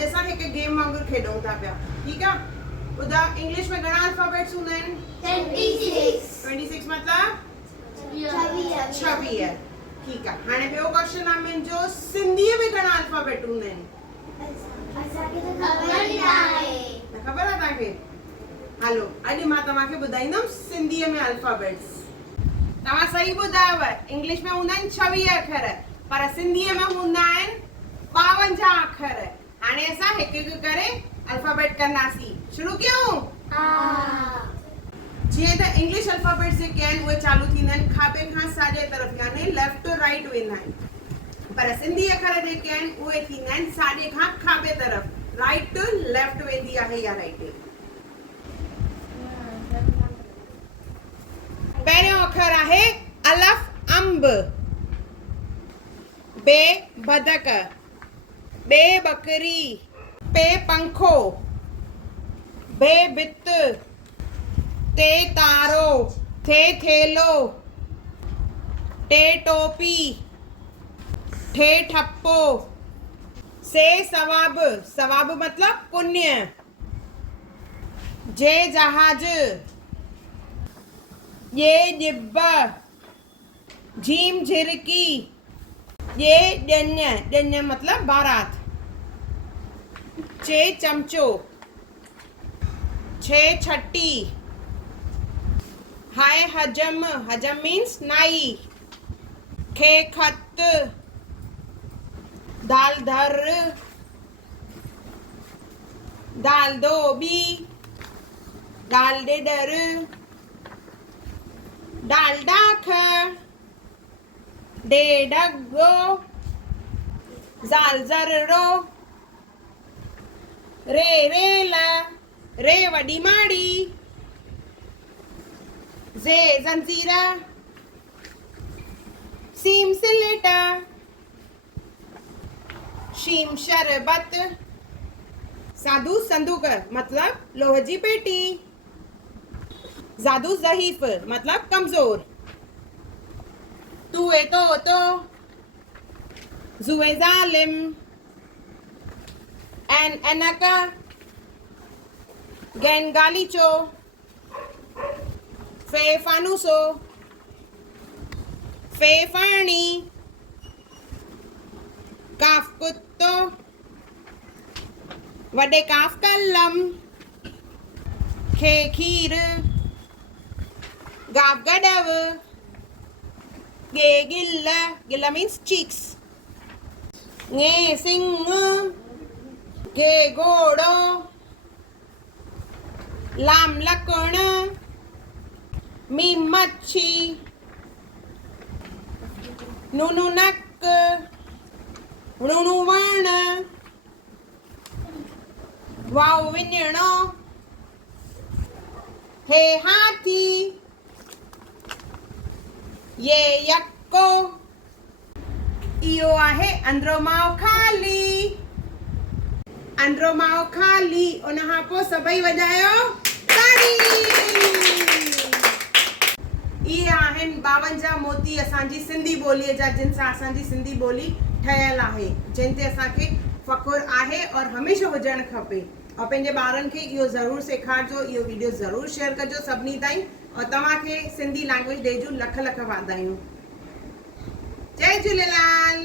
अॼु असां हिकु गेम वांगुरु खेॾूं था पिया, ठीकु आहे? ॿुधा इंग्लिश में घणा अल्फाबेट्स हूंदा आहिनि? 26 मतलब 26। ठीक है, हाणे ॿियो क्वेश्चन आहे मुंहिंजो, सिंधीअ में घणा अल्फाबेट हूंदा आहिनि? न ख़बर आहे तव्हांखे? हलो अॼु मां तव्हांखे ॿुधाईंदमि सिंधीअ में अल्फाबेट्स। तव्हां सही ॿुधायव, इंग्लिश में हूंदा आहिनि 26 अखर, पर सिंधीअ में हूंदा आहिनि 52 अखर। हाणे असां हिकु हिकु करे अल्फाबेट कंदासीं। शुरू कयूं? जीअं त इंग्लिश अल्फाबेट्स जेके आहिनि उहे चालू थींदा आहिनि खाॿे खां साॼे तरफ़, यानी लेफ्ट टू राइट वेंदा आहिनि, पर सिंधी अखर जेके आहिनि उहे थींदा आहिनि साॼे खां खाॿे तरफ़, राइट टू लेफ्ट वेंदी आहे या राइट। पहिरियों अखर आहे अलफ अंब, बे बदक, बे बकरी, पे पंखो, बे बित, ते तारो, थे थेलो, टे टोपी, ठे ठप्पो, से सवाब, सवाब मतलब पुण्य, जे जहाज, ये जिब्ब, झीम झिरकी, ये ॼञ, ॼञ मतलब बारात, चे चमचो, छे छट्टी, हाय हजम, हजम मीन्स नाई, खे खत, दाल धर, दाल धोबी, दाल डेडर, दाल डाख, डे डगो, जाल जररो, रे रेला, रे वडी माड़ी, जे जंजीरा, सीम सिलेटा, शीम शरबत, साधु संदूक मतलब लोह जी पेटी, जादू ज़हीफ मतलब कमजोर, तुए तो जुए जालिम, एन एनका, गैन गालीचो, फे फानुसो, फे फानी, काफ कुत्तो, वडे काफ कलम, खे खीर, गाफ गडव, गे गिल्ला, गिल्ला मीन्स चीक्स, गे सिंह, गे घोड़ो, लाम लकण, मीम मच्छी, नूनू नक, णुणु वण, वाव विञणो, हे हाथी, ये यक्को, इहो आहे अंदरो माओ खाली, अंदरो माओ खाली। उनखां पोइ सभई वॼायो ताड़ी। इहे आहिनि 52 मोती असांजी सिंधी ॿोलीअ जा, जिन सां असांजी सिंधी ॿोली ठहियल आहे, जिन ते असांखे फ़ख़ुरु आहे और हमेशह हुजणु खपे। और पंहिंजे ॿारनि खे इहो ज़रूरु सेखारिजो, इहो वीडियो ज़रूरु शेयर कजो सभिनी ताईं। और तव्हांखे सिंधी लैंग्वेज डे जूं लख लख वाधायूं। जय झूलेलाल।